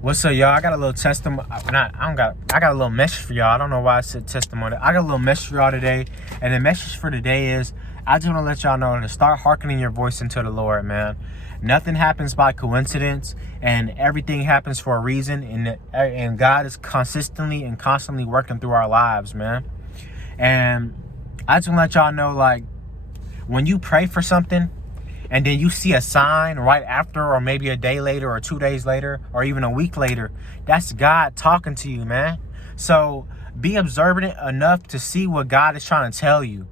What's up, y'all? I got a little testimony. I got a little message for y'all. I don't know why I said testimony. I got a little message for y'all today. And the message for today is, I just want to let y'all know to start hearkening your voice into the Lord, man. Nothing happens by coincidence, and everything happens for a reason. And God is consistently and constantly working through our lives, man. And I just want to let y'all know, like, when you pray for something, and then you see a sign right after, or maybe a day later, or 2 days later, or even a week later, that's God talking to you, man. So be observant enough to see what God is trying to tell you.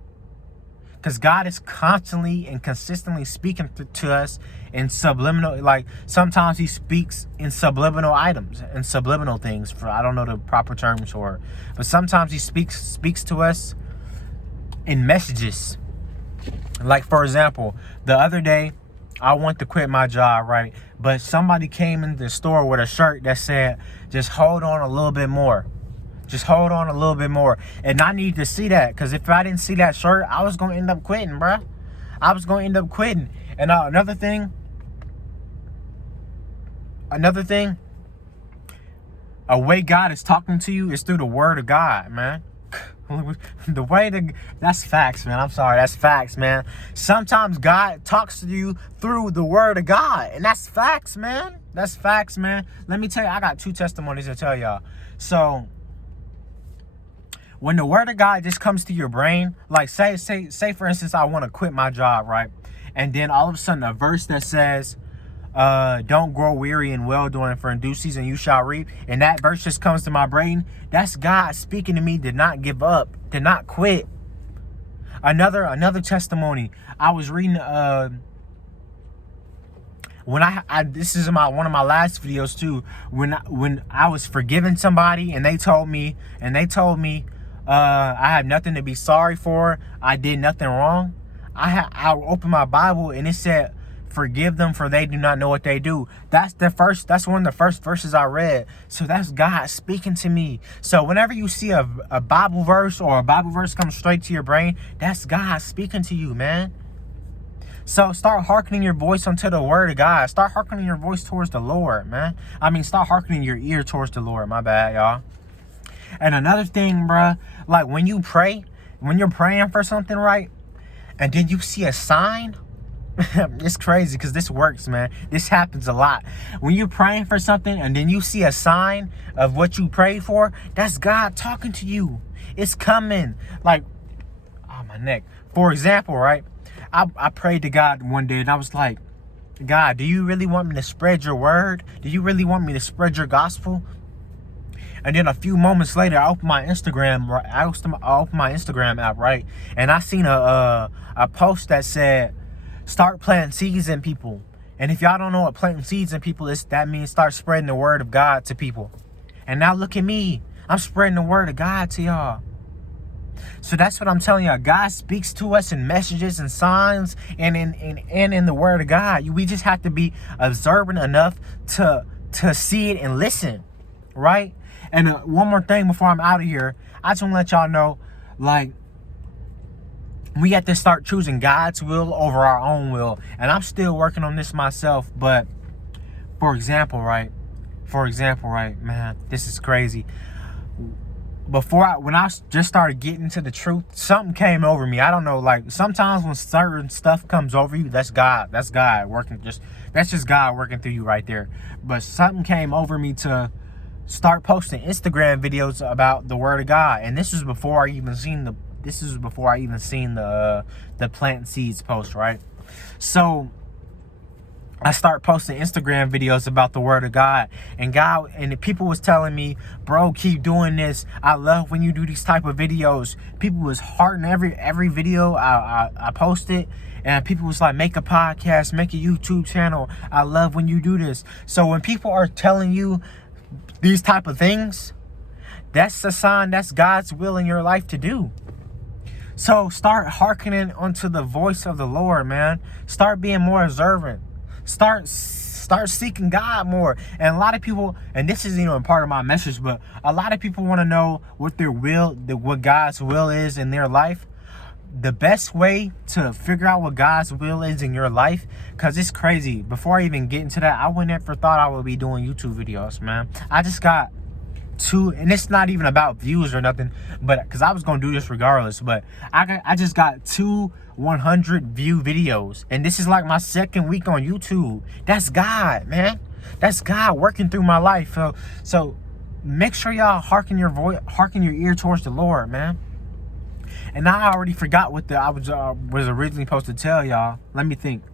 Because God is constantly and consistently speaking to us in subliminal, like sometimes he speaks in subliminal items and subliminal things. I don't know the proper terms for it. But sometimes he speaks to us in messages. Like, for example, the other day, I want to quit my job, right? But somebody came in the store with a shirt that said, just hold on a little bit more. Just hold on a little bit more. And I need to see that, because if I didn't see that shirt, I was going to end up quitting, bruh. I was going to end up quitting. And another thing, a way God is talking to you is through the word of God, man. That's facts, man. I'm sorry, that's facts, man. Sometimes God talks to you through the word of God, and that's facts, man. That's facts, man. Let me tell you, I got 2 testimonies to tell y'all. So when the word of God just comes to your brain, like say for instance, I want to quit my job, right? And then all of a sudden a verse that says, don't grow weary in well doing, for in due season you shall reap. And that verse just comes to my brain. That's God speaking to me to not give up, to not quit. Another testimony. I was reading when this is one of my last videos too. When I was forgiving somebody and they told me I have nothing to be sorry for. I did nothing wrong. I opened my Bible and it said, forgive them, for they do not know what they do. That's one of the first verses I read. So that's God speaking to me. So whenever you see a Bible verse, or a Bible verse come straight to your brain, that's God speaking to you, man. So start hearkening your voice unto the word of God. Start hearkening your voice towards the Lord, man. Start hearkening your ear towards the Lord. My bad, y'all. And another thing, bruh, like when you're praying for something, right? And then you see a sign. It's crazy because this works, man. This happens a lot. When you're praying for something and then you see a sign of what you prayed for, that's God talking to you. It's coming. Like, oh, my neck. For example, right? I prayed to God one day and I was like, God, do you really want me to spread your word? Do you really want me to spread your gospel? And then a few moments later, I opened my Instagram. I opened my Instagram app, right? And I seen a post that said, start planting seeds in people. And if y'all don't know what planting seeds in people is, that means start spreading the word of God to people. And now look at me. I'm spreading the word of God to y'all. So that's what I'm telling y'all. God speaks to us in messages and signs and in the word of God. We just have to be observant enough to see it and listen, right? And one more thing before I'm out of here. I just want to let y'all know, like, we have to start choosing God's will over our own will. And I'm still working on this myself. But for example, right, man, this is crazy. When I just started getting to the truth, something came over me. I don't know, like sometimes when certain stuff comes over you, that's God working. That's just God working through you right there. But something came over me to start posting Instagram videos about the word of God. And this was before I even seen the plant seeds post, right? So I start posting Instagram videos about the word of God, and the people was telling me, bro, keep doing this. I love when you do these type of videos. People was hearting every video I posted, and people was like, make a podcast, make a YouTube channel. I love when you do this. So when people are telling you these type of things, that's a sign that's God's will in your life to do. So start hearkening unto the voice of the Lord, man. Start being more observant. Start seeking God more. And a lot of people, and this isn't even part of my message, but a lot of people want to know what what God's will is in their life. the best way to figure out what God's will is in your life, because it's crazy. Before I even get into that, I would never thought I would be doing YouTube videos, man. I just got two, and it's not even about views or nothing, but because I was gonna do this regardless, but I just got 2 100 view videos, and this is like my second week on YouTube. That's God, man. That's God working through my life. So make sure y'all hearken your ear towards the Lord, man. And I already forgot what I was originally supposed to tell y'all. Let me think.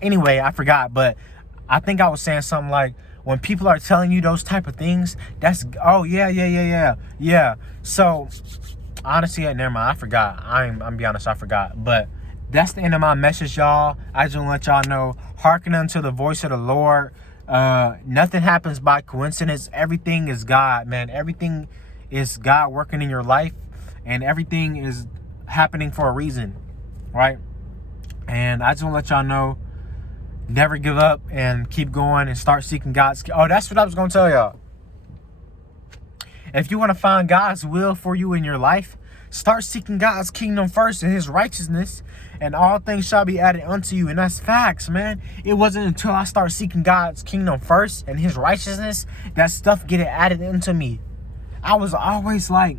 Anyway, I forgot, but I think I was saying something like, when people are telling you those type of things, that's, oh yeah. So honestly, never mind, I forgot. I'm be honest, I forgot. But that's the end of my message, y'all. I just want to let y'all know, hearken unto the voice of the Lord. Nothing happens by coincidence. Everything is God, man. Everything is God working in your life, and everything is happening for a reason, right? And I just want to let y'all know, never give up and keep going and start seeking God's. Oh, that's what I was going to tell y'all. If you want to find God's will for you in your life, start seeking God's kingdom first and his righteousness, and all things shall be added unto you. And that's facts, man. It wasn't until I start seeking God's kingdom first and his righteousness that stuff get added into me. I was always like,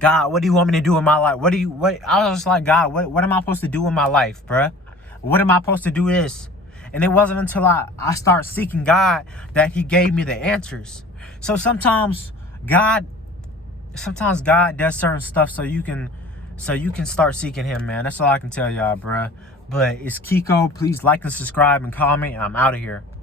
God, what do you want me to do in my life? I was just like, God, what am I supposed to do in my life, bruh? What am I supposed to do this? And it wasn't until I start seeking God that he gave me the answers. So sometimes God does certain stuff so you can start seeking him, man. That's all I can tell y'all, bruh. But it's Kiko. Please like and subscribe and comment. I'm out of here.